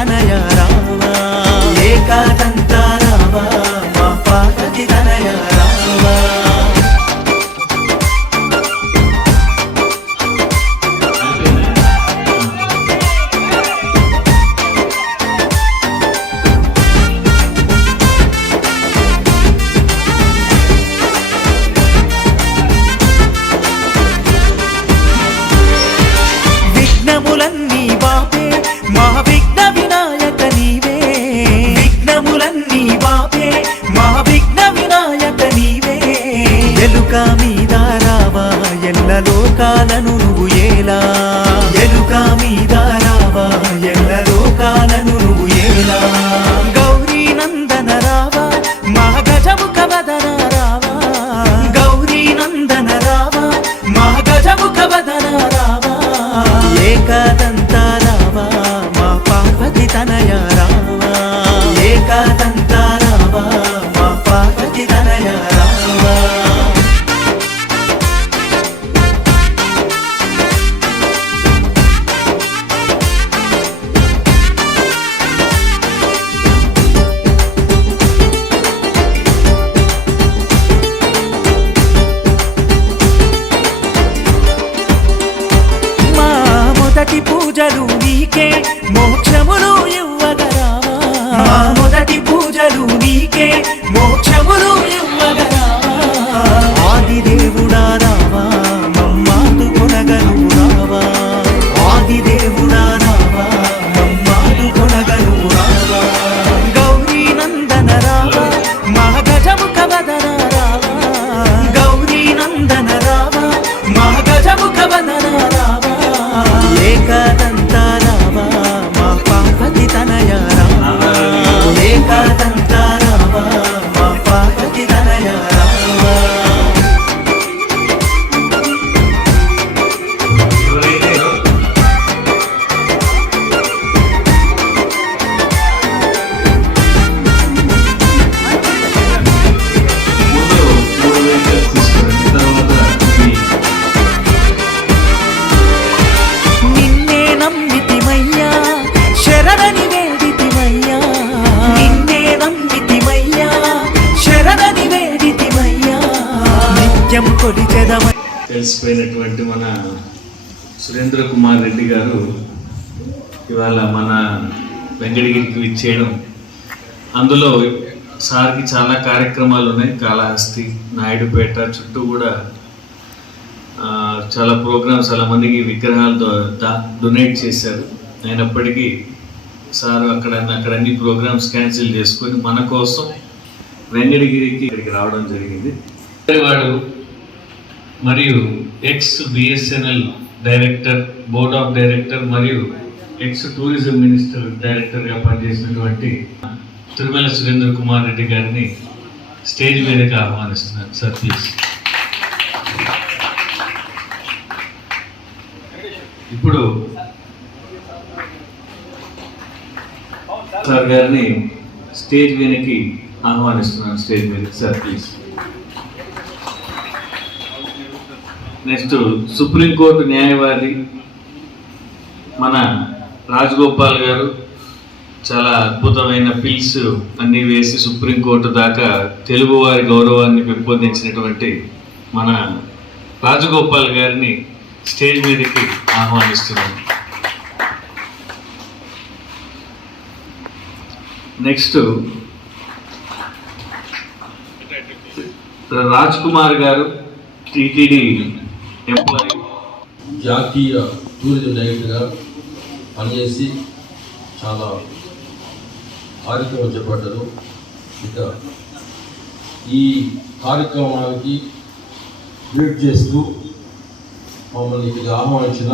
పార్వతి చేయడం. అందులో సార్కి చాలా కార్యక్రమాలు ఉన్నాయి కాళహస్తి నాయుడుపేట చుట్టూ కూడా చాలా ప్రోగ్రామ్స్ చాలా మందికి విగ్రహాలు డొనేట్ చేశారు. అయినప్పటికీ సార్ అక్కడ అక్కడ అన్ని ప్రోగ్రామ్స్ క్యాన్సిల్ చేసుకొని మన కోసం వెంకటగిరికి ఇక్కడికి రావడం జరిగింది. వాడు మరియు ex BSNL director board of director మరియు ఎక్స్ టూరిజం మినిస్టర్ డైరెక్టర్గా పనిచేసినటువంటి తిరుమల సురేంద్ర కుమార్ రెడ్డి గారిని స్టేజ్ మీదకి ఆహ్వానిస్తున్నాను. సార్ ప్లీజ్ ఇప్పుడు సార్ గారిని స్టేజ్ మీదకి ఆహ్వానిస్తున్నాను. స్టేజ్ మీద. సార్ ప్లీజ్ నెక్స్ట్ సుప్రీంకోర్టు న్యాయవాది మన రాజగోపాల్ గారు చాలా అద్భుతమైన పిల్స్ అన్నీ వేసి సుప్రీంకోర్టు దాకా తెలుగువారి గౌరవాన్ని పెంపొందించినటువంటి మన రాజగోపాల్ గారిని స్టేజ్ మీదకి ఆహ్వానిస్తున్నాను నెక్స్ట్ రాజ్ కుమార్ గారు టీటీడీ ఎంప్లాయీ. జాతీయ టూరిజం గారు పనిచేసి చాలా కార్యక్రమం చేపట్టారు ఇక ఈ కార్యక్రమానికి లీడ్ చేస్తూ మమ్మల్ని ఇక్కడ ఆహ్వానించిన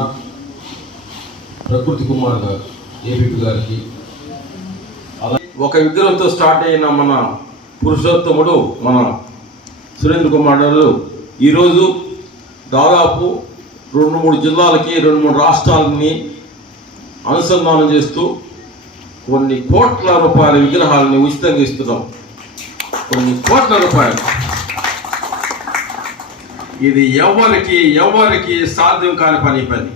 ప్రకృతి కుమార్ గారు ఏపీ గారికి. అలా ఒక విగ్రహంతో స్టార్ట్ అయిన మన పురుషోత్తముడు మన సురేంద్ర కుమార్ గారు ఈరోజు దాదాపు రెండు మూడు జిల్లాలకి రెండు మూడు రాష్ట్రాలని అనుసంధానం చేస్తూ కొన్ని కోట్ల రూపాయల విగ్రహాలని ఉచితంగా ఇస్తున్నాం. కొన్ని కోట్ల రూపాయలు. ఇది ఎవరికి ఎవరికి సాధ్యం కాని పని పని.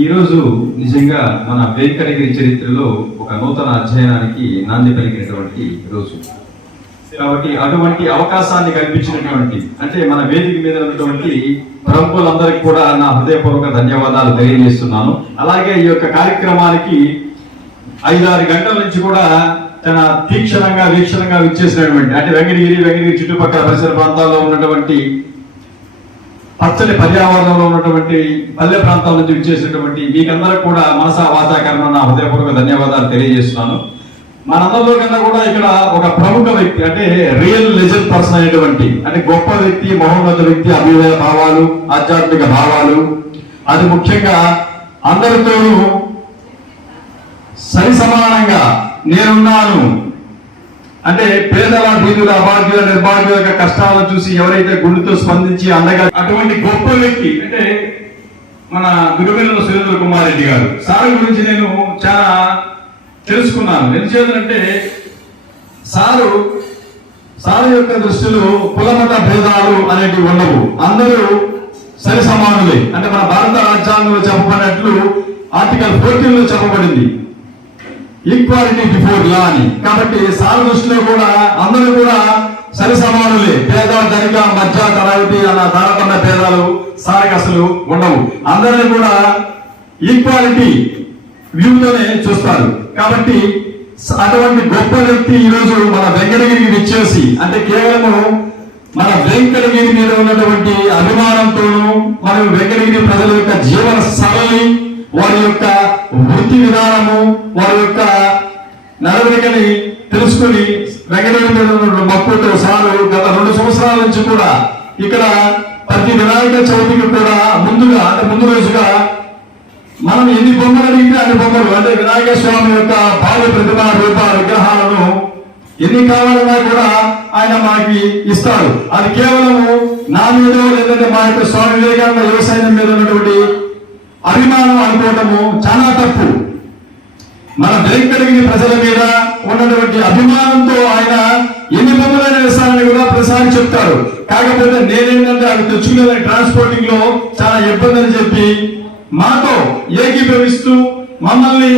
ఈరోజు నిజంగా మన వెంకటగిరి చరిత్రలో ఒక నూతన అధ్యయనానికి నాంది పలికినటువంటి రోజు. కాబట్టి అటువంటి అవకాశాన్ని కల్పించినటువంటి అంటే మన వేదిక మీద ఉన్నటువంటి ప్రముఖులందరికీ కూడా నా హృదయపూర్వక ధన్యవాదాలు తెలియజేస్తున్నాను. అలాగే ఈ యొక్క కార్యక్రమానికి ఐదారు గంటల నుంచి కూడా తన తీక్షణంగా వీక్షణంగా విచ్చేసినటువంటి అంటే వెంకటగిరి వెంకటగిరి చుట్టుపక్కల పరిసర ప్రాంతాల్లో ఉన్నటువంటి పచ్చని పర్యావరణంలో ఉన్నటువంటి పల్లె ప్రాంతాల నుంచి విచ్చేసినటువంటి మీకందరూ కూడా మనసా వాతాకరణ నా హృదయపూర్వక ధన్యవాదాలు తెలియజేస్తున్నాను. మనందరిలో కన్నా కూడా ఇక్కడ ఒక ప్రముఖ వ్యక్తి అంటే రియల్ లెజెండ్ పర్సన్ అయినటువంటి అంటే గొప్ప వ్యక్తి మహోన్నత వ్యక్తి అభ్యుదయ భావాలు ఆధ్యాత్మిక భావాలు. అది ముఖ్యంగా అందరితోనూ సరి సమానంగా నేనున్నాను. అంటే పేదల బీదుల అభాగ్యుల నిర్భాగ్యుల యొక్క కష్టాలను చూసి ఎవరైతే గుండెతో స్పందించి అందగా అటువంటి గొప్ప వ్యక్తి అంటే మన గురువెల్ల సురేంద్ర కుమార్ రెడ్డి గారు. సార్ గురించి నేను చాలా తెలుసుకున్నాను. ఎందుచేతంటే సారు సారు యొక్క దృష్టిలో కులమత భేదాలు అనేవి ఉండవు. అందరూ సరి సమానులే. అంటే మన భారత రాజ్యాంగంలో చెప్పబడినట్లు ఆర్టికల్ ఫోర్టీన్లో చెప్పబడింది. ఈక్వాలిటీ బిఫోర్ లా అని. కాబట్టి సార్ దృష్టిలో కూడా అందరూ కూడా సరి సమానులే. పేద ధనిక మధ్య తరగతి అన్న తారతమ్య భేదాలు సారికి అసలు ఉండవు. అందరినీ కూడా ఈక్వాలిటీ వ్యూతోనే చూస్తారు. కాబట్టి అటువంటి గొప్ప వ్యక్తి ఈ రోజు మన వెంకటగిరికి విచ్చేసి అంటే కేవలము మన వెంకటగిరి మీద ఉన్నటువంటి అభిమానంతోనూ మరియు వెంకటగిరి ప్రజల యొక్క జీవన సరళి వారి యొక్క వృత్తి విధానము వారి యొక్క నడవడికని తెలుసుకుని వెంకటగిరి మీద ఉన్నటువంటి మక్కువతో సారు గత రెండు సంవత్సరాల నుంచి కూడా ఇక్కడ ప్రతి వినాయక చవితికి కూడా ముందుగా అంటే ముందు రోజుగా మనం ఎన్ని బొమ్మలు అడిగితే అన్ని బొమ్మలు. అంటే వినాయక స్వామి యొక్క బాల్య ప్రతిమ రూప విగ్రహాలను ఎన్ని కావాలన్నా కూడా ఆయన మనకి ఇస్తారు అది కేవలము నా మీద లేదంటే మా యొక్క స్వామి వివేకానంద వ్యవసాయం మీద ఉన్నటువంటి అభిమానం అనుకోవటము చాలా తప్పు. మన వెంకటగిరి ప్రజల మీద ఉన్నటువంటి అభిమానంతో ఆయన ఎన్ని బొమ్మలైన వేస్తారని కూడా ప్రతిసారి చెప్తారు కాకపోతే నేనేంటంటే అవి తెచ్చుకునే ట్రాన్స్పోర్టింగ్లో చాలా ఇబ్బంది అని చెప్పి మాతో ఏకీభవిస్తూ మమ్మల్ని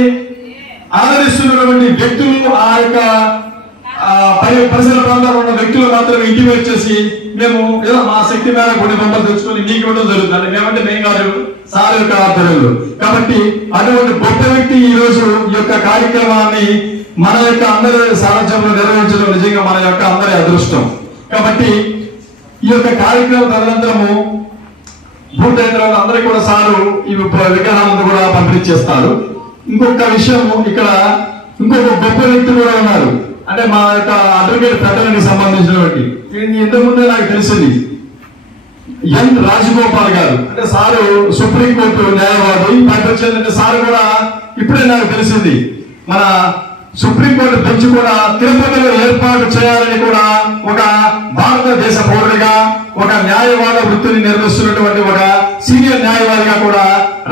ఆదరిస్తున్నటువంటి వ్యక్తులు ఆ యొక్క పరిసర ప్రాంతాల్లో ఉన్న వ్యక్తులు మాత్రం ఇంటికి వచ్చేసి మేము ఏదో మా శక్తి మేర కొన్ని బొమ్మలు తెచ్చుకొని మీకు ఇవ్వడం జరుగుతుంది. మేమంటే మేము కాదు సార్ యొక్క ఆధ్వర్యంలో. కాబట్టి అటువంటి గొప్ప వ్యక్తి ఈ రోజు ఈ యొక్క కార్యక్రమాన్ని మన యొక్క అందరి సారథ్యంలో నిర్వహించడం నిజంగా మన యొక్క అందరి అదృష్టం. కాబట్టి ఈ యొక్క కార్యక్రమం తదనంతరము పూర్తయిన తర్వాత అందరికీ కూడా సారు ఈ విగ్రహాలను కూడా పంపిణీ చేస్తారు. ఇంకొక విషయం ఇక్కడ ఇంకొక గొప్ప వ్యక్తి కూడా ఉన్నారు. అంటే మా యొక్క అడ్వకేట్ పెట్టడానికి సంబంధించినటువంటి. ఇంతకుముందే నాకు తెలిసింది. ఎన్ రాజగోపాల్ గారు. అంటే సారు సుప్రీంకోర్టు న్యాయవాది నాకు వచ్చిందంటే సారు కూడా ఇప్పుడే నాకు తెలిసింది. మన సుప్రీంకోర్టు బెంచ్ కూడా తిరుపతిలో ఏర్పాటు చేయాలని కూడా ఒక భారతదేశ పౌరుడిగా ఒక న్యాయవాద వృత్తిని నిర్వహిస్తున్నటువంటి ఒక సీనియర్ న్యాయవాదిగా కూడా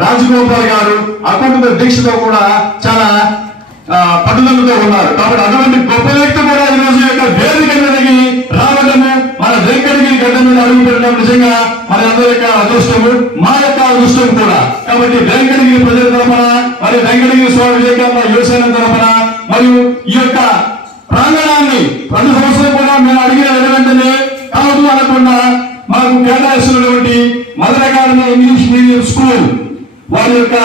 రాజగోపాల్ గారు అకుంఠిత దీక్షతో కూడా చాలా పట్టుదలతో ఉన్నారు. కాబట్టి అటువంటి గొప్ప వ్యక్తి కూడా ఈ రోజు యొక్క వేదిక మీదకి రావడము మన వెంకటగిరి గడ్డ మీద అడుగుపెట్టడం నిజంగా మన అందరి యొక్క అదృష్టము మా యొక్క అదృష్టం కూడా. కాబట్టి వెంకటగిరి ప్రజల తరపున మరి వెంకటగిరి స్వామి వివేకానంద యువసేన తరపున మరియు ఈ యొక్క ప్రాంగణాన్ని రెండు సంవత్సరాలు కూడా మేము అడిగిన వెంటనే కావద్దు అనకుండా మాకు కేటాయిస్తున్నటువంటి mother academy English medium school వారి యొక్క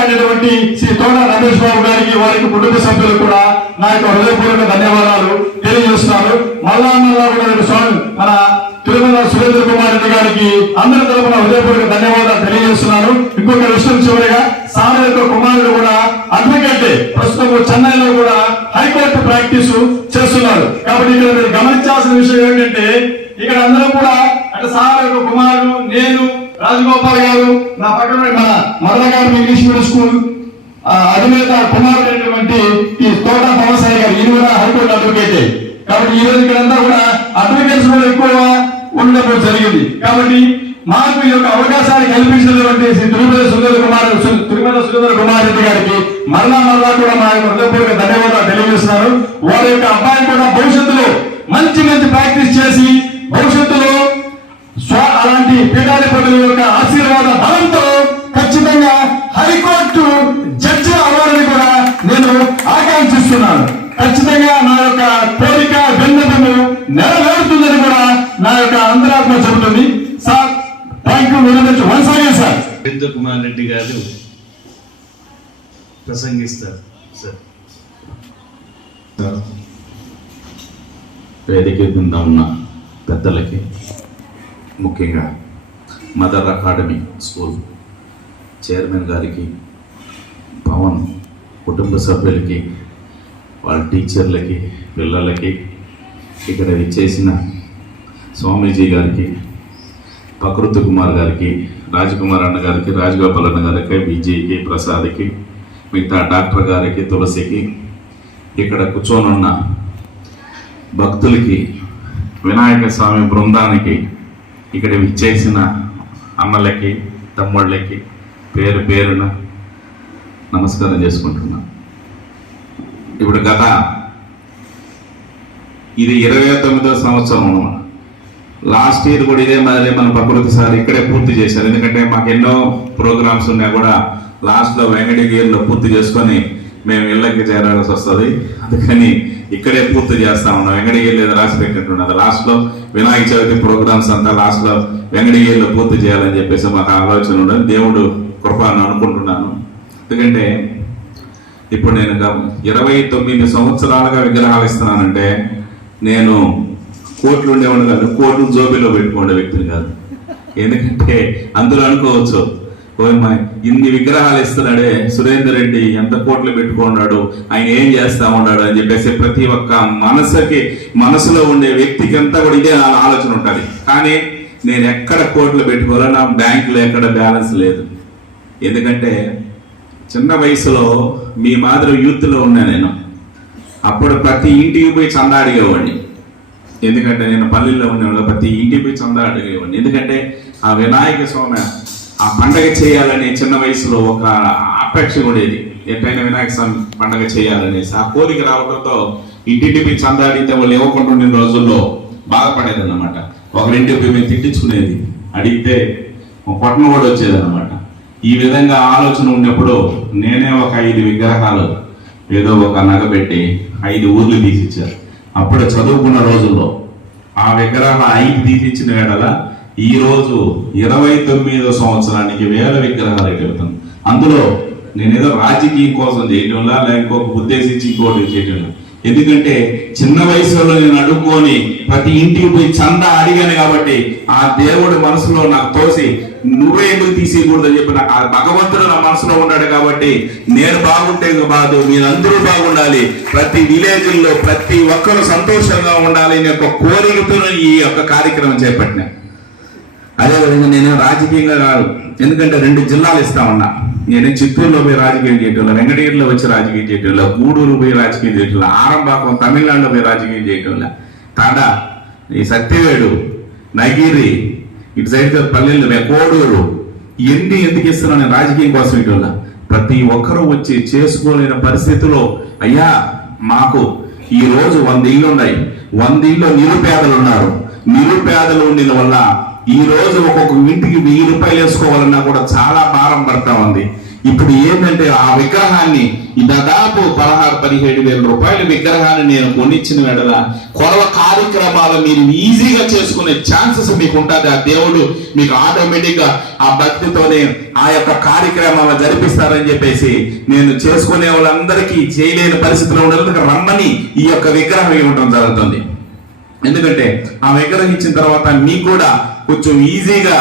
అనేటువంటి శ్రీ తోట రమేష్ బాబు గారికి వారికి కుటుంబ సభ్యులు కూడా నా యొక్క హృదయపూర్వక ధన్యవాదాలు తెలియజేస్తున్నారు మళ్ళా మళ్ళా కూడా స్వామి మన తిరుమల సురేంద్ర కుమార్ రెడ్డి గారికి అందరి తరపున హృదయపూర్వక ధన్యవాదాలు తెలియజేస్తున్నాను. ఇంకొక విషయం చివరిగా సార్ యొక్క కుమారుడు కూడా అడ్వకేట్. ప్రస్తుతం చెన్నైలో కూడా హైకోర్టు ప్రాక్టీస్ చేస్తున్నారు. కాబట్టి ఇక్కడ మీరు గమనించాల్సిన విషయం ఏంటంటే ఇక్కడ అందరూ కూడా అంటే సార్ యొక్క కుమారుడు నేను రాజగోపాల్ గారు నా పక్కన మన మరల గారు ఇంగ్లీష్ మీడియం స్కూల్ అధినేత కుమారుడు అయినటువంటి ఈ తోట పవసాయి గారు ఇది కూడా హైకోర్టు అడ్వకేటే. కాబట్టి ఈ రోజు ఇక్కడంతా కూడా అడ్వకేట్స్ కూడా ఎక్కువ ఉండడం జరిగింది. కాబట్టి మాకు ఈ యొక్క అవకాశాన్ని కల్పించినటువంటి శ్రీ తిరుమల సుందర కుమార్ తిరుమల సుందర కుమార్ రెడ్డి గారికి మరలా మరలా కూడా మా యొక్క హృదయపూర్వక ధన్యవాదాలు తెలియజేస్తున్నారు వారి యొక్క అబ్బాయి కూడా భవిష్యత్తులో మంచి మంచి ప్రాక్టీస్ చేసి భవిష్యత్తులో స్వ అలాంటి పీఠాధిపతుల యొక్క ఆశీర్వాద బలంతో ఖచ్చితంగా హైకోర్టు జడ్జి అవ్వాలని కూడా నేను ఆకాంక్షిస్తున్నాను. ఖచ్చితంగా నా యొక్క కోరిక విన్నపము నెరవేరుతుందని కూడా నా యొక్క అంతరాత్మ చెబుతుంది. సార్ సురేంద్ర కుమార్ రెడ్డి గారు ప్రసంగిస్తారు సార్. వేదిక కింద ఉన్న పెద్దలకి ముఖ్యంగా మదర్ అకాడమీ స్కూల్ చైర్మన్ గారికి పవన్ కుటుంబ సభ్యులకి వాళ్ళ టీచర్లకి పిల్లలకి ఇక్కడ విచ్చేసిన స్వామీజీ గారికి ప్రకృతి కుమార్ గారికి రాజకుమార్ అన్న గారికి రాజగోపాల్ అన్న గారికి విజయ్కి ప్రసాద్కి మిగతా డాక్టర్ గారికి తులసికి ఇక్కడ కూర్చోనున్న భక్తులకి వినాయక స్వామి బృందానికి ఇక్కడ విచ్చేసిన అన్నలకి తమ్ముళ్ళకి పేరు పేరున నమస్కారం చేసుకుంటున్నా. ఇప్పుడు గత ఇది ఇరవై తొమ్మిదో సంవత్సరం అనమాట లాస్ట్ ఇయర్ కూడా ఇదే మాదిరి మన ప్రకృతి సార్ ఇక్కడే పూర్తి చేశారు. ఎందుకంటే మాకు ఎన్నో ప్రోగ్రామ్స్ ఉన్నా కూడా లాస్ట్లో వెంకటగిరిలో పూర్తి చేసుకొని మేము ఇళ్ళకి చేరాల్సి వస్తుంది. అందుకని ఇక్కడే పూర్తి చేస్తా ఉన్నాం. వెంకటగిరి ఏదో రాసి పెట్టినట్టున్నది లాస్ట్లో వినాయక చవితి ప్రోగ్రామ్స్ అంతా లాస్ట్లో వెంకటగిరిలో పూర్తి చేయాలని చెప్పేసి మాకు ఆలోచన ఉండదు దేవుడు కృప అని అనుకుంటున్నాను. ఎందుకంటే ఇప్పుడు నేను ఇరవై తొమ్మిది సంవత్సరాలుగా విగ్రహాలు ఇస్తున్నానంటే నేను కోట్లు ఉండేవాడు కాదు కోట్లు జోబీలో పెట్టుకునే వ్యక్తిని కాదు. ఎందుకంటే అందరూ అనుకోవచ్చు ఇన్ని విగ్రహాలు ఇస్తున్నాడే సురేందర్ రెడ్డి ఎంత కోట్లు పెట్టుకున్నాడు ఆయన ఏం చేస్తా ఉన్నాడు అని చెప్పేసి ప్రతి ఒక్క మనసుకి మనసులో ఉండే వ్యక్తికి అంతా కూడా ఇదే ఆలోచన ఉంటుంది. కానీ నేను ఎక్కడ కోట్లు పెట్టుకోవాలో నా బ్యాంకులో ఎక్కడ బ్యాలెన్స్ లేదు. ఎందుకంటే చిన్న వయసులో మీ మాదిరి యూత్లో ఉన్నా నేను. అప్పుడు ప్రతి ఇంటికి పోయి చందా అడిగేవాడిని ఎందుకంటే నేను పల్లెల్లో ఉన్నవాళ్ళు ప్రతి ఇంటికి పోయి చందా అడిగేవాడిని ఎందుకంటే ఆ వినాయక స్వామి ఆ పండగ చేయాలనే చిన్న వయసులో ఒక అపేక్ష ఉండేది. ఎట్లయినా వినాయక స్వామి పండగ చేయాలనేసి. ఆ కోరిక రావడంతో ఇంటింటి పోయి చందా అడిగితే వాళ్ళు ఇవ్వకుండా ఉండిన రోజుల్లో బాధపడేది అనమాట ఒకరింటి పోయి మేము తిట్టించుకునేది. అడిగితే పట్టణం కూడా వచ్చేది అనమాట ఈ విధంగా ఆలోచన ఉన్నప్పుడు నేనే ఒక ఐదు విగ్రహాలు ఏదో ఒక నగ పెట్టి ఐదు ఊర్లు తీసిచ్చారు. అప్పుడు చదువుకున్న రోజుల్లో ఆ విగ్రహాలు ఐకి తీసిచ్చిన వేళ ఈ రోజు ఇరవై తొమ్మిదో సంవత్సరానికి వేల విగ్రహాలు వెళ్తాను అందులో నేనేదో రాజకీయం కోసం చేయటంలా లేకపోతే ఉద్దేశించి ఇంకోటి చేయటంలా. ఎందుకంటే చిన్న వయసులో నేను అడుక్కొని ప్రతి ఇంటికి పోయి చందా అడిగాను కాబట్టి ఆ దేవుడి మనసులో నాకు తోసి నువ్వే ఎందుకు తీసేయకూడదని చెప్పిన ఆ భగవంతుడు నా మనసులో ఉన్నాడు కాబట్టి నేను బాగుంటే బాదు మీరందరూ బాగుండాలి. ప్రతి విలేజ్లో ప్రతి ఒక్కరు సంతోషంగా ఉండాలి అనే ఒక కోరికతో ఈ యొక్క కార్యక్రమం చేపట్టిన. అదేవిధంగా నేను రాజకీయంగా కాదు ఎందుకంటే రెండు జిల్లాలు ఇస్తా ఉన్నా. నేను చిత్తూరులో పోయి రాజకీయం చేయటంలో వెంకటగిరిలో వచ్చి రాజకీయం చేయటంలో గూడూరు పోయి రాజకీయం చేయటంలో ఆరంభాకం తమిళనాడులో పోయి రాజకీయం చేయటంలో. తాడా ఈ సత్యవేడు నగిరి ఇటు సైడ్ పల్లెల్లో కోడూరు. ఎన్ని ఎందుకు ఇస్తున్నాను నేను రాజకీయం కోసం ఇటువల్ల ప్రతి ఒక్కరూ వచ్చి చేసుకోలేని పరిస్థితిలో అయ్యా మాకు ఈ రోజు వంద ఇళ్ళు ఉన్నాయి. వంద ఇళ్ళు నిరుపేదలు ఉన్నారు. నిరుపేదలు ఉండిన వల్ల ఈ రోజు ఒక్కొక్క ఇంటికి వెయ్యి రూపాయలు వేసుకోవాలన్నా కూడా చాలా భారం పడతా ఉంది. ఇప్పుడు ఏంటంటే ఆ విగ్రహాన్ని దాదాపు పదహారు పదిహేడు వేల రూపాయల విగ్రహాన్ని నేను కొనిచ్చిన వెడల కొరవ కార్యక్రమాలు మీరు ఈజీగా చేసుకునే ఛాన్సెస్ మీకు ఉంటుంది ఆ దేవుడు మీకు ఆటోమేటిక్గా ఆ భక్తితోనే ఆ యొక్క కార్యక్రమాలు జరిపిస్తారని చెప్పేసి నేను చేసుకునే వాళ్ళందరికీ చేయలేని పరిస్థితిలో ఉండేందుకు రమ్మని ఈ యొక్క విగ్రహం ఇవ్వడం జరుగుతుంది. ఎందుకంటే ఆ విగ్రహం ఇచ్చిన తర్వాత మీకు కూడా కొంచెం ఈజీగా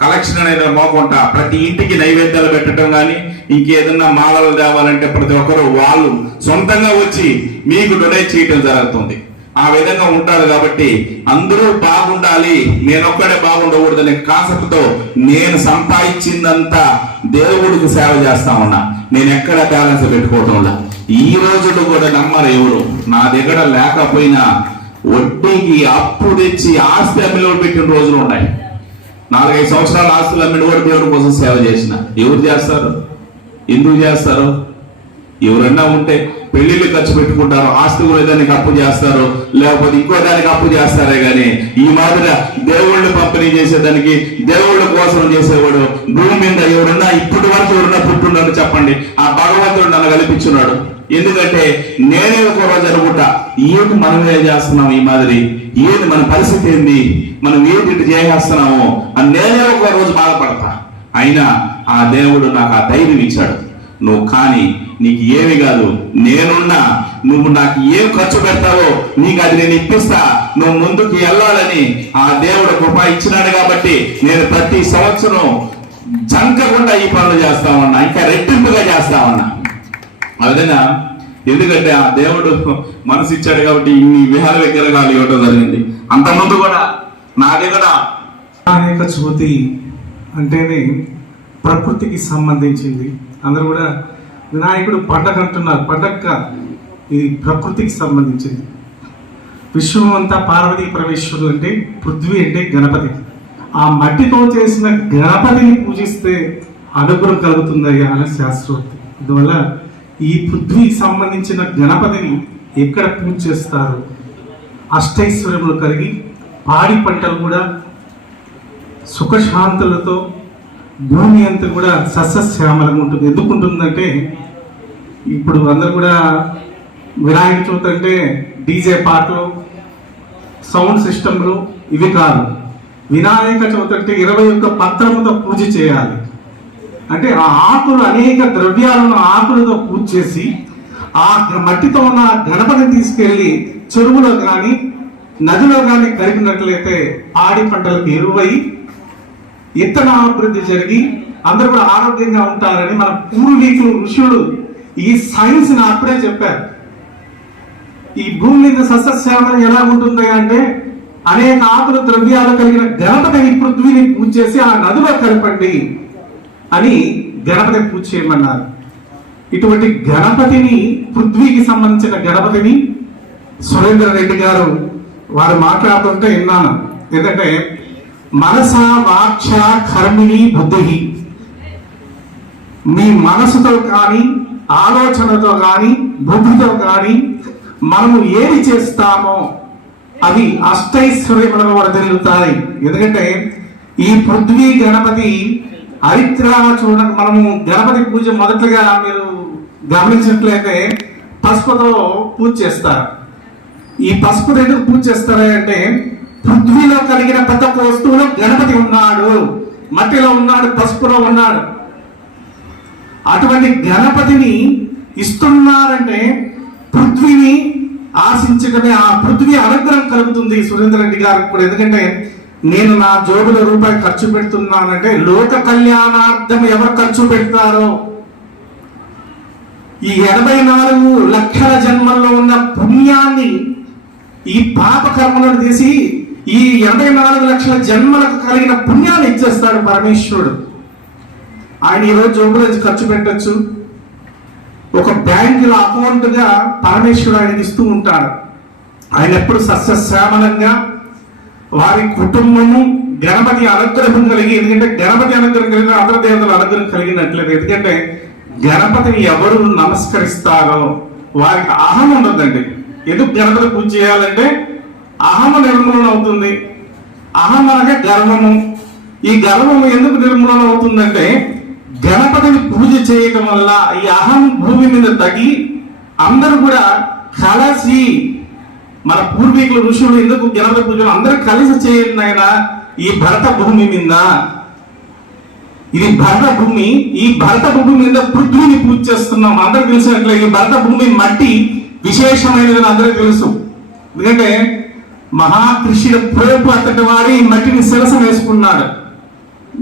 కలెక్షన్ అనేది మోకుండా ప్రతి ఇంటికి నైవేద్యాలు పెట్టడం కానీ ఇంకేదన్నా మాలలు తేవాలంటే ప్రతి ఒక్కరు వాళ్ళు సొంతంగా వచ్చి మీకు డొనేట్ చేయడం జరుగుతుంది. ఆ విధంగా ఉంటారు కాబట్టి అందరూ బాగుండాలి నేనొక్కడే బాగుండకూడదనే కాన్సెప్ట్ నేను సంపాదించిందంతా దేవుడికి సేవ చేస్తా ఉన్నా. నేను ఎక్కడ బ్యాలెన్స్ పెట్టుకోవటంలా ఈ రోజులు కూడా నమ్మరు ఎవరు. నా దగ్గర లేకపోయినా వడ్డీకి అప్పు తెచ్చి ఆస్తి అమ్మిలో పెట్టిన రోజులు ఉన్నాయి. నాలుగైదు సంవత్సరాల ఆస్తులు అమ్మిడి కూడా దేవుడి కోసం సేవ చేసిన. ఎవరు చేస్తారు? ఎందుకు చేస్తారు? ఎవరన్నా ఉంటే పెళ్ళిళ్ళు ఖర్చు పెట్టుకుంటారు ఆస్తి కూడా దానికి అప్పు చేస్తారు లేకపోతే ఇంకో దానికి అప్పు చేస్తారే గాని ఈ మాదిరి దేవుళ్ళు పంపిణీ చేసేదానికి దేవుళ్ళ కోసం చేసేవాడు భూమి మీద ఎవరున్నా ఇప్పటి వరకు ఎవరున్నా పుట్టున్నాడు చెప్పండి. ఆ భగవంతుడు నన్ను కల్పించున్నాడు. ఎందుకంటే నేనే ఒక రోజు అనుకుంటా ఏంటి మనమే చేస్తున్నాం ఈ మాదిరి? ఏది మన పరిస్థితి ఏంది? మనం ఏది ఇటు చేసేస్తున్నాము? అని నేనే ఒక రోజు బాధపడతా. అయినా ఆ దేవుడు నాకు ఆ ధైర్యం ఇచ్చాడు. నువ్వు కానీ నీకు ఏమి కాదు. నేనున్నా. నువ్వు నాకు ఏం ఖర్చు పెడతావో నీకు అది నేను ఇప్పిస్తా. నువ్వు ముందుకు వెళ్ళాలని ఆ దేవుడు కృప ఇచ్చినాడు కాబట్టి నేను ప్రతి సంవత్సరం జంకకుండా ఈ పనులు చేస్తా ఉన్నా ఇంకా రెట్టింపుగా చేస్తా ఉన్నా ఆ విధంగా ఎందుకంటే ఆ దేవుడు మనసు ఇచ్చాడు కాబట్టి ఇన్ని విహార విగ్రహాలు ఇవ్వడం జరిగింది. అంతకుముందు కూడా నా దగ్గర వినాయక చవితి అంటేనే ప్రకృతికి సంబంధించింది. అందరూ కూడా వినాయకుడు పండగ అంటున్నారు. పండగ ఇది ప్రకృతికి సంబంధించింది. విశ్వం అంతా పార్వతీ పరమేశ్వరుడు అంటే పృథ్వీ అంటే గణపతి. ఆ మట్టితో చేసిన గణపతిని పూజిస్తే అనుగ్రహం కలుగుతుందయ్యా అని శాస్త్రోక్తి. అందువల్ల ఈ పృథ్వీకి సంబంధించిన గణపతిని ఎక్కడ పూజ చేస్తారు? అష్టైశ్వర్యములు కలిగి పాడి పంటలు కూడా సుఖశాంతులతో భూమి అంతా కూడా సస్యశ్యామలంగా ఉంటుంది. ఎందుకు ఉంటుందంటే ఇప్పుడు అందరు కూడా వినాయక చవితి అంటే డీజే పాటలు సౌండ్ సిస్టమ్లు ఇవి కాదు. వినాయక చవితి అంటే ఇరవై ఒక్క పత్రముతో పూజ చేయాలి. అంటే ఆ ఆకులు అనేక ద్రవ్యాలను ఆకులతో పూజ చేసి ఆ మట్టితో ఉన్న గణపతిని తీసుకెళ్ళి చెరువులో కానీ నదిలో కానీ కలిపినట్లయితే పాడి పంటలకు ఎరువై ఇత్తన అభివృద్ధి జరిగి అందరూ కూడా ఆరోగ్యంగా ఉంటారని మన పూర్వీకులు ఋషులు ఈ సైన్స్ని అప్పుడే చెప్పారు. ఈ భూమి మీద సస్యశ్యామలం ఎలా ఉంటుంది అంటే అనేక ఆకులు ద్రవ్యాలు కలిగిన గణపతిని పృథ్వీని పూజ చేసి ఆ నదిలో కలపండి అని గణపతి పూజ చేయమన్నారు. ఇటువంటి గణపతిని పృథ్వీకి సంబంధించిన గణపతిని సురేంద్ర రెడ్డి గారు వారు మాట్లాడుతుంటే విన్నాను. ఎందుకంటే మనస వాక్ష కర్మిణి బుద్ధి మీ మనసుతో కానీ ఆలోచనతో కానీ బుద్ధితో కానీ మనము ఏది చేస్తామో అది అష్టైశ్వర్యములను వర్ధిల్లుతాయి ఎందుకంటే ఈ పృథ్వీ గణపతి హరిద్ర చూడడం మనము గణపతి పూజ మొదటగా మీరు గమనించినట్లయితే పసుపుతో పూజ చేస్తారు. ఈ పసుపు ఎందుకు పూజ చేస్తారా అంటే పృథ్వీలో కలిగిన ప్రతి ఒక్క వస్తువులో గణపతి ఉన్నాడు. మట్టిలో ఉన్నాడు పసుపులో ఉన్నాడు. అటువంటి గణపతిని ఇస్తున్నారంటే పృథ్వీని ఆశించడమే ఆ పృథ్వీ అనుగ్రహం కలుగుతుంది సురేంద్ర రెడ్డి గారికి కూడా. ఎందుకంటే నేను నా జోబుల రూపాయి ఖర్చు పెడుతున్నానంటే లోక కళ్యాణార్థం ఎవరు ఖర్చు పెడతారో? ఈ ఎనభై నాలుగు లక్షల జన్మల్లో ఉన్న పుణ్యాన్ని ఈ పాప కర్మలను తీసి ఈ ఎనభై నాలుగు లక్షల జన్మలకు కలిగిన పుణ్యాన్ని ఇచ్చేస్తాడు పరమేశ్వరుడు. ఆయన ఈరోజు జోబులో ఖర్చు పెట్టచ్చు. ఒక బ్యాంకులో అకౌంట్గా పరమేశ్వరుడు ఆయనకి ఇస్తూ ఉంటాడు. ఆయన ఎప్పుడు సస్యశ్యామలంగా వారి కుటుంబము గణపతి అనుగ్రహం కలిగి ఎందుకంటే గణపతి అనుగ్రహం కలిగిన అందరి దేవతల అనుగ్రహం కలిగినట్లేదు ఎందుకంటే గణపతిని ఎవరు నమస్కరిస్తారో వారికి అహం ఉండదండి. ఎందుకు గణపతి పూజ చేయాలంటే అహమ నిర్మూలన అవుతుంది అహం అనగా గర్వము. ఈ గర్వము ఎందుకు నిర్మూలన అవుతుందంటే గణపతిని పూజ చేయటం వల్ల ఈ అహం భూమి మీద తగి అందరూ కూడా కలసి మన పూర్వీకులు ఋషులు ఎందుకు గణపతి పూజలు అందరూ కలిసి చేయండి ఆయన ఈ భరత భూమి మీద. ఇది భరత భూమి. ఈ భరత భూమి మీద పృథ్వీని పూజ చేస్తున్నాం. అందరికి తెలిసినట్లే ఈ భరత భూమి మట్టి విశేషమైనది అందరికి తెలుసు. ఎందుకంటే మహాకృషిడ ప్రేపు అంతటి వాడి ఈ మట్టిని శిరస వేసుకున్నాడు.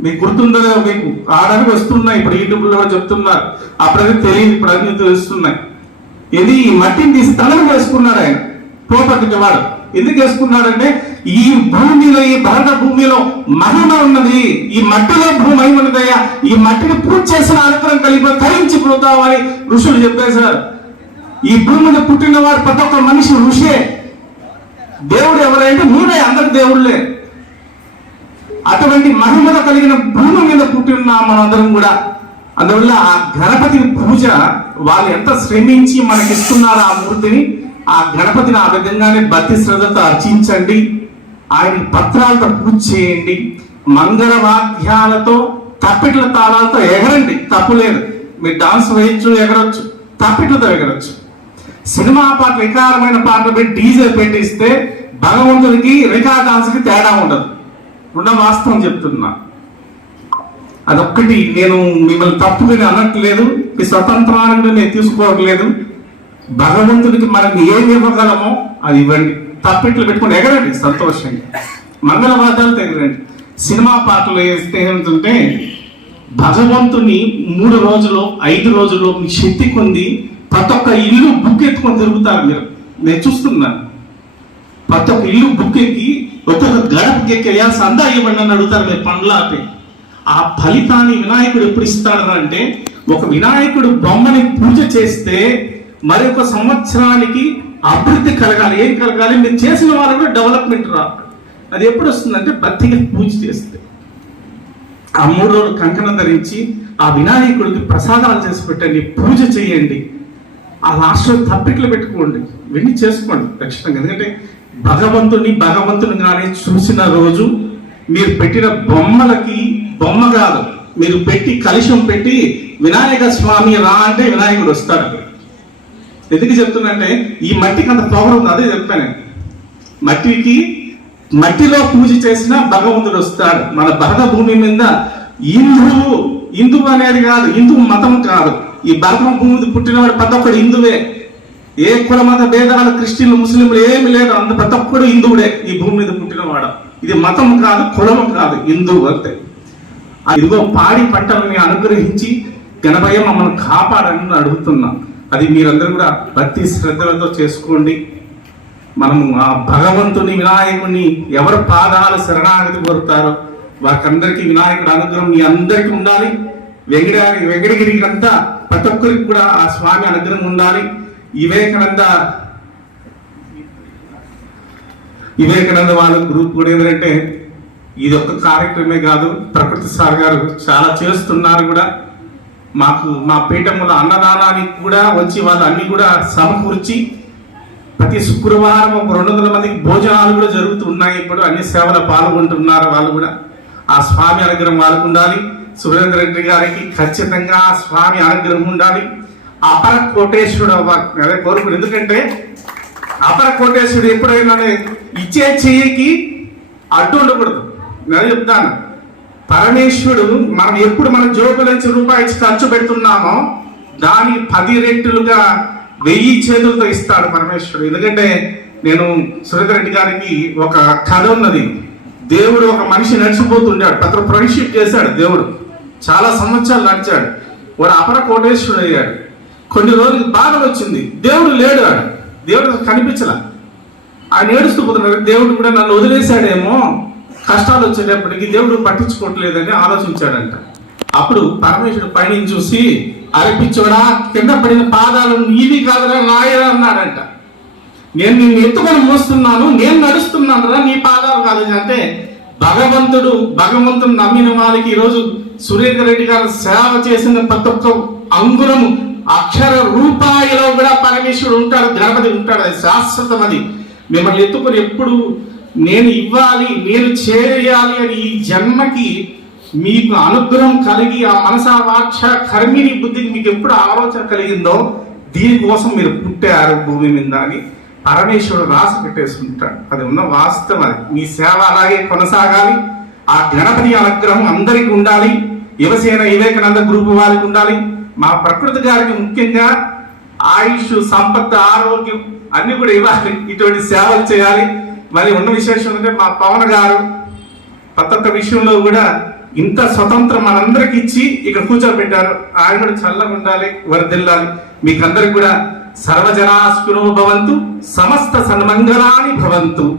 మీకు గుర్తుందో మీకు ఆడవి వస్తున్నాయి ఇప్పుడు యూట్యూబ్లో కూడా చెప్తున్నారు. అప్పుడైతే తెలియదు ఇప్పుడు అన్ని తెలుస్తున్నాయి. ఇది ఈ మట్టిని తీసి తలను వేసుకున్నాడు ఆయన పోపక్కటి వాడు. ఎందుకు వేసుకున్నాడంటే ఈ భూమిలో ఈ భారత భూమిలో మహిమ ఉన్నది. ఈ మట్టిలో భూమి మహిమ ఉన్నదయ్యా ఈ మట్టిని పూజ చేసిన అనుగ్రహం కలిగి తరించి పోతామని ఋషులు చెప్పేశారు. ఈ భూమిని పుట్టిన వాడు ప్రతి ఒక్క మనిషి ఋషే. దేవుడు ఎవరంటే మీరే అందరి దేవుళ్ళే. అటువంటి మహిమత కలిగిన భూమి మీద పుట్టిన మనందరం కూడా అందువల్ల ఆ గణపతి పూజ వాళ్ళు ఎంత శ్రమించి మనకి ఇస్తున్నారు ఆ మూర్తిని ఆ గణపతిని ఆ విధంగానే భక్తి శ్రద్ధతో అర్చించండి. ఆయన పత్రాలతో పూజ చేయండి. మంగళవాద్యాలతో తప్పిట్ల తాళాలతో ఎగరండి. తప్పులేదు మీరు డాన్స్ వేయచ్చు ఎగరొచ్చు. తప్పిట్లతో ఎగరొచ్చు. సినిమా పాటలు వికారమైన పాటలు పెట్టి డీజే పెట్టిస్తే భగవంతుడికి రికార్డ్ డాన్స్కి తేడా ఉండదు. ఉన్న వాస్తవం చెప్తున్నా. అదొక్కటి నేను మిమ్మల్ని తప్పుగా అనట్లేదు మీ స్వతంత్రాన్ని నేను తీసుకోవట్లేదు. భగవంతుడికి మనం ఏం ఇవ్వగలమో అది ఇవ్వండి. తప్పిట్లు పెట్టుకుని ఎగరండి సంతోషంగా. మంగళవాదాలు ఎగరండి సినిమా పాటలు వేస్తే ఏమిటంటే భగవంతుని మూడు రోజులు ఐదు రోజులు మీ శక్తి కొంది ప్రతి ఒక్క ఇల్లు బుక్ ఎత్తుకొని తిరుగుతారు మీరు. నేను చూస్తున్నాను. ప్రతి ఒక్క ఇల్లు బుక్ ఎక్కి ఒక్కొక్క గడపకి ఎక్కి సందా ఇవ్వండి అని అడుగుతారు మీరు పండ్ల ఆ ఫలితాన్ని వినాయకుడు ఎప్పుడు ఇస్తాడు అంటే ఒక వినాయకుడు బొమ్మని పూజ చేస్తే మరి ఒక సంవత్సరానికి అభివృద్ధి కలగాలి. ఏం కలగాలి? మీరు చేసిన వాళ్ళు కూడా డెవలప్మెంట్ రా. అది ఎప్పుడు వస్తుందంటే భక్తికి పూజ చేస్తే. ఆ మూడు రోజులు కంకణం ధరించి ఆ వినాయకుడికి ప్రసాదాలు చేసి పెట్టండి పూజ చేయండి. ఆ రాష్ట్రం తప్పికలు తప్పిట్లు పెట్టుకోండి. ఇవన్నీ చేసుకోండి ఖచ్చితంగా. ఎందుకంటే భగవంతుని భగవంతుని కానీ చూసిన రోజు మీరు పెట్టిన బొమ్మలకి బొమ్మ కాదు. మీరు పెట్టి కలుషం పెట్టి వినాయక స్వామి రా అంటే వినాయకుడు వస్తాడు. ఎందుకు చెప్తున్నంటే ఈ మట్టికి అంత పవర్ ఉంది అదే చెప్పాను మట్టికి మట్టిలో పూజ చేసిన భగవంతుడు వస్తాడు. మన భరత భూమి మీద హిందువు హిందువు అనేది కాదు హిందువు మతం కాదు. ఈ భరత భూమి మీద పుట్టినవాడు ప్రతి ఒక్కడు హిందువే. ఏ కుల మత భేదాలు క్రిస్టియన్లు ముస్లింలు ఏమి లేదు అంత ప్రతి ఒక్కడు హిందువుడే ఈ భూమి మీద పుట్టినవాడు. ఇది మతం కాదు కులం కాదు హిందువు అంతే. ఆ ఇదిగో పాడి పంటలని అనుగ్రహించి గణపయ్య మమ్మల్ని కాపాడని అడుగుతున్నాం. అది మీరందరూ కూడా భక్తి శ్రద్ధలతో చేసుకోండి. మనము ఆ భగవంతుని వినాయకుడిని ఎవరు పాదాలు శరణాగతి కోరుతారో వారికందరికీ వినాయకుడు అనుగ్రహం మీ అందరికీ ఉండాలి. వెంకట వెంకటగిరికి అంతా ప్రతి ఒక్కరికి కూడా ఆ స్వామి అనుగ్రహం ఉండాలి. వివేకానంద వివేకానంద వాళ్ళ గ్రూప్ కూడా ఏంటంటే ఇది ఒక్క కార్యక్రమే కాదు. ప్రకృతి సార్ గారు చాలా చేస్తున్నారు కూడా. మాకు మా పీఠంలో అన్నదానానికి కూడా వచ్చి వాళ్ళు అన్ని కూడా సమకూర్చి ప్రతి శుక్రవారం ఒక రెండు వందల మందికి భోజనాలు కూడా జరుగుతున్నాయి ఇప్పుడు. అన్ని సేవలు పాల్గొంటున్నారు వాళ్ళు కూడా. ఆ స్వామి అనుగ్రహం వాళ్ళకు ఉండాలి. సురేంద్ర రెడ్డి గారికి ఖచ్చితంగా స్వామి అనుగ్రహం ఉండాలి. అపర కోటేశ్వరుడు అవ్వాలి అదే కోరుకుని ఎందుకంటే అపర కోటేశ్వరుడు ఎప్పుడైనా ఇచ్చే చెయ్యికి అడ్డు ఉండకూడదు. నేను చెప్తాను. పరమేశ్వరుడు మనం ఎప్పుడు మన జోబుల నుంచి రూపాయి ఖర్చు పెడుతున్నామో దాని పది రెట్టులుగా వెయ్యి చేతులతో ఇస్తాడు పరమేశ్వరుడు. ఎందుకంటే నేను సురేంద్ర రెడ్డి గారికి ఒక కథ ఉన్నది. దేవుడు ఒక మనిషి నడిచిపోతుండాడు అతను ఫ్రెండ్షిప్ చేశాడు దేవుడు. చాలా సంవత్సరాలు నడిచాడు. వాడు అపర కోటేశ్వరుడు అయ్యాడు. కొన్ని రోజులు బాధ వచ్చింది. దేవుడు లేడు ఆడు. దేవుడు కనిపించలా. ఆయన ఏడుస్తూ పోతున్నాడు. దేవుడు కూడా నన్ను వదిలేశాడేమో. కష్టాలు వచ్చేటప్పటికి దేవుడు పట్టించుకోవట్లేదని ఆలోచించాడంట. అప్పుడు పరమేశ్వరుడు పైన చూసి అరిపించోడా కింద పడిన పాదాలు నీవి కాదురా నాయరా అన్నాడంట. నేను నిన్ను ఎత్తుకొని మోస్తున్నాను నేను నడుస్తున్నాను రా నీ పాదాలు కాదు అంటే భగవంతుడు భగవంతుడు నమ్మిన వారికి ఈరోజు సురేంద్ర రెడ్డి గారు సేవ చేసిన ప్రతి ఒక్క అంగురము అక్షర రూపాయిలో కూడా పరమేశ్వరుడు ఉంటాడు గణపతి ఉంటాడు అది శాశ్వతం అది. మిమ్మల్ని ఎత్తుకొని ఎప్పుడు నేను ఇవ్వాలి నేను చేయాలి అని ఈ జన్మకి మీకు అనుగ్రహం కలిగి ఆ మనస వాక్ష కర్మిని బుద్ధికి మీకు ఎప్పుడు ఆలోచన కలిగిందో దీనికోసం మీరు పుట్టారు భూమి మీద అని పరమేశ్వరుడు రాసి పెట్టేసుకుంటాడు. అది ఉన్న వాస్తవం అది. మీ సేవ అలాగే కొనసాగాలి. ఆ గణపతి అనుగ్రహం అందరికీ ఉండాలి. యువసేన వివేకానంద గ్రూప్ వారికి ఉండాలి. మా ప్రకృతి గారికి ముఖ్యంగా ఆయుష్ సంపద ఆరోగ్యం అన్ని కూడా ఇవ్వాలి. ఇటువంటి సేవలు చేయాలి. మరి ఉన్న విశేషం అంటే మా పవన్ గారు ప్రతి ఒక్క విషయంలో కూడా ఇంత స్వతంత్రం మనందరికి ఇచ్చి ఇక్కడ కూర్చోబెట్టారు. ఆయన కూడా చల్లగా ఉండాలి వరదిల్లాలి. మీకు అందరికి కూడా సర్వజనాస్కునో భవంతు సమస్త సన్మంగళాని భవంతు.